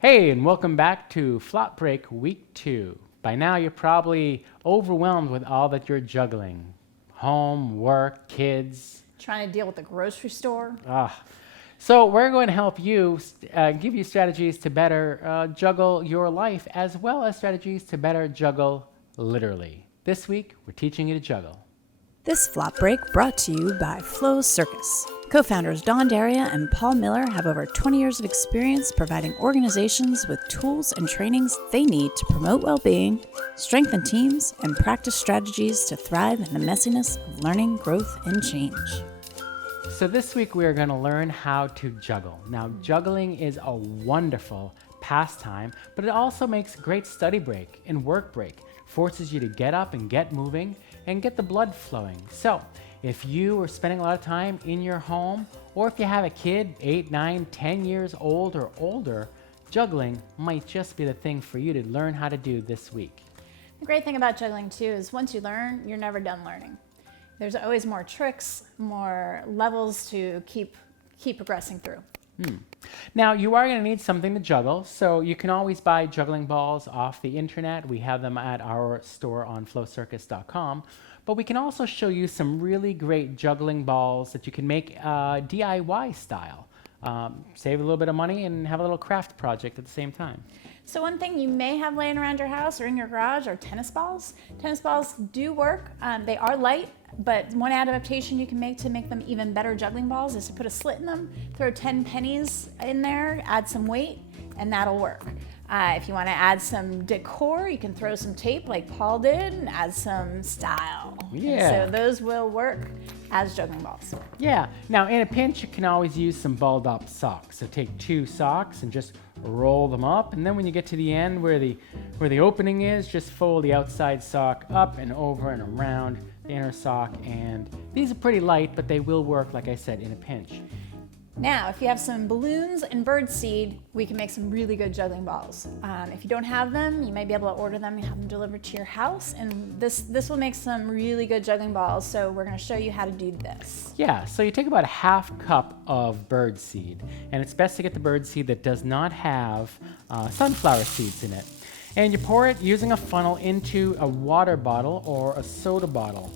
Hey, and welcome back to Flop Break Week 2. By now, you're probably overwhelmed with all that you're juggling. Home, work, kids. Trying to deal with the grocery store. So we're going to help you, give you strategies to better juggle your life, as well as strategies to better juggle literally. This week, we're teaching you to juggle. This Flop Break brought to you by Flow Circus. Co-founders Don Daria and Paul Miller have over 20 years of experience providing organizations with tools and trainings they need to promote well-being, strengthen teams, and practice strategies to thrive in the messiness of learning, growth, and change. So this week we are going to learn how to juggle. Now, juggling is a wonderful pastime, but it also makes a great study break and work break. Forces you to get up and get moving and get the blood flowing. So if you are spending a lot of time in your home, or if you have a kid 8, 9, 10 years old or older, juggling might just be the thing for you to learn how to do this week. The great thing about juggling too is once you learn, you're never done learning. There's always more tricks, more levels to keep progressing through. Now, you are going to need something to juggle, so you can always buy juggling balls off the internet. We have them at our store on flowcircus.com. But we can also show you some really great juggling balls that you can make DIY style. Save a little bit of money and have a little craft project at the same time. So one thing you may have laying around your house or in your garage are tennis balls. Tennis balls do work. They are light, but one adaptation you can make to make them even better juggling balls is to put a slit in them, throw 10 pennies in there, add some weight, and that'll work. If you want to add some decor, you can throw some tape like Paul did and add some style. Yeah. So those will work as juggling balls. Yeah. Now, in a pinch, you can always use some balled up socks. So take 2 socks and just roll them up. And then when you get to the end where the opening is, just fold the outside sock up and over and around the inner sock. And these are pretty light, but they will work, like I said, in a pinch. Now, if you have some balloons and bird seed, we can make some really good juggling balls. If you don't have them, you may be able to order them and have them delivered to your house. And this will make some really good juggling balls. So we're going to show you how to do this. Yeah, so you take about a half cup of bird seed. And it's best to get the bird seed that does not have sunflower seeds in it. And you pour it using a funnel into a water bottle or a soda bottle.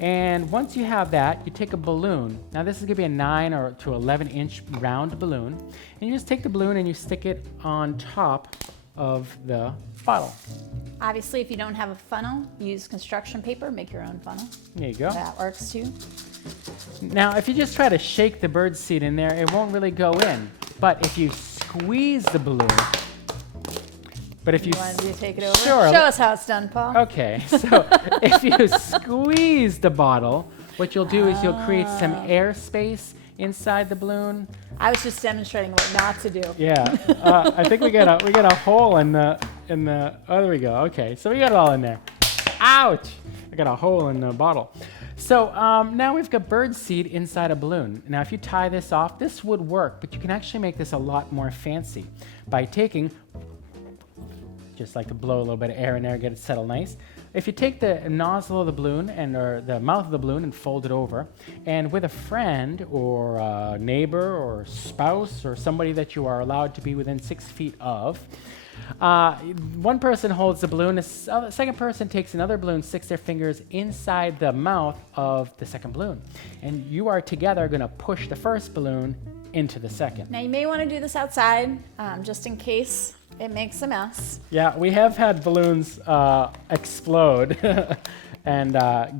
And once you have that, you take a balloon. Now this is going to be a 9 or to 11 inch round balloon. And you just take the balloon and you stick it on top of the bottle. Obviously, if you don't have a funnel, use construction paper, make your own funnel. There you go. That works too. Now, if you just try to shake the bird seed in there, it won't really go in. But if you squeeze the balloon, You wanted to take it over? Sure. Show us how it's done, Paul. Okay, so if you squeeze the bottle, what you'll do is you'll create some air space inside the balloon. I was just demonstrating what not to do. Yeah, I think we got a hole in the. Oh, there we go. Okay, so we got it all in there. Ouch! I got a hole in the bottle. So now we've got bird seed inside a balloon. Now, if you tie this off, this would work, but you can actually make this a lot more fancy by taking. Just like to blow a little bit of air in there, get it settled nice. If you take the nozzle of the balloon or the mouth of the balloon and fold it over, and with a friend or a neighbor or spouse or somebody that you are allowed to be within 6 feet of, one person holds the balloon, the second person takes another balloon, sticks their fingers inside the mouth of the second balloon, and you are together going to push the first balloon into the second. Now, you may want to do this outside, just in case it makes a mess. Yeah, we have had balloons explode and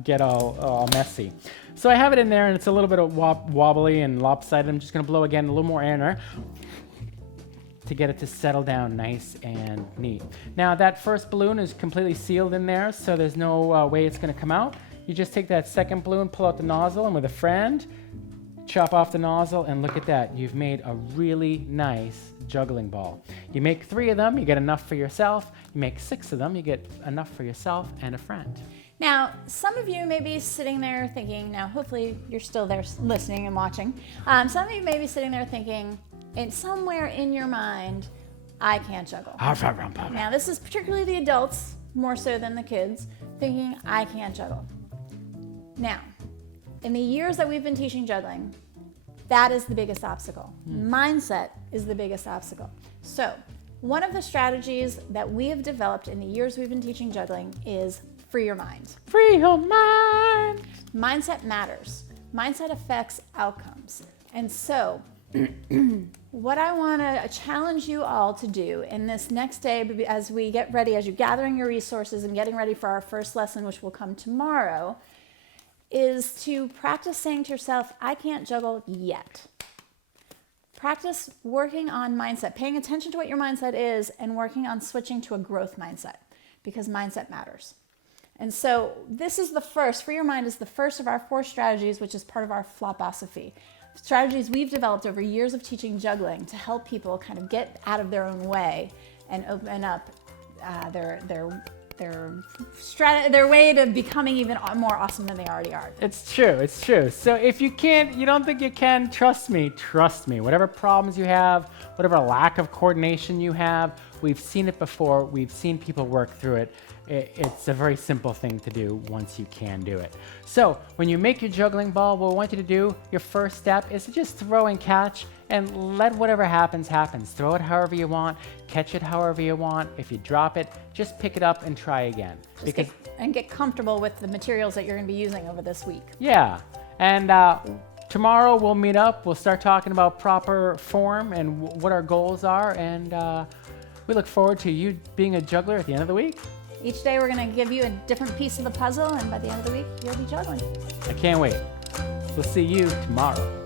get all messy. So I have it in there, and it's a little bit of wobbly and lopsided. I'm just going to blow again a little more air in there to get it to settle down nice and neat. Now, that first balloon is completely sealed in there, so there's no way it's going to come out. You just take that second balloon, pull out the nozzle, and with a friend, chop off the nozzle, and look at that. You've made a really nice juggling ball. You make 3 of them, you get enough for yourself. You make 6 of them, you get enough for yourself and a friend. Now, some of you may be sitting there thinking, now hopefully you're still there listening and watching. Some of you may be sitting there thinking, somewhere in your mind, I can't juggle. Now, this is particularly the adults, more so than the kids, thinking, I can't juggle. Now, in the years that we've been teaching juggling, that is the biggest obstacle. Mindset is the biggest obstacle. So One of the strategies that we have developed in the years we've been teaching juggling is free your mind. Free your mind. Mindset matters. Mindset affects outcomes. And so, what I want to challenge you all to do in this next day, as we get ready, as you're gathering your resources and getting ready for our first lesson, which will come tomorrow, is to practice saying to yourself, I can't juggle yet. Practice working on mindset, paying attention to what your mindset is and working on switching to a growth mindset, because mindset matters. And so this is the first, free your mind is the first of our 4 strategies, which is part of our philosophy. Strategies we've developed over years of teaching juggling to help people kind of get out of their own way and open up their way to becoming even more awesome than they already are. It's true. So if you don't think you can, trust me. Whatever problems you have, whatever lack of coordination you have, we've seen it before. We've seen people work through it. It's a very simple thing to do once you can do it. So when you make your juggling ball, what we want you to do, your first step is to just throw and catch and let whatever happens. Throw it however you want, catch it however you want. If you drop it, just pick it up and try again. Get comfortable with the materials that you're going to be using over this week. Yeah, and tomorrow we'll meet up. We'll start talking about proper form and what our goals are, and we look forward to you being a juggler at the end of the week. Each day we're going to give you a different piece of the puzzle, and by the end of the week, you'll be juggling. I can't wait. We'll see you tomorrow.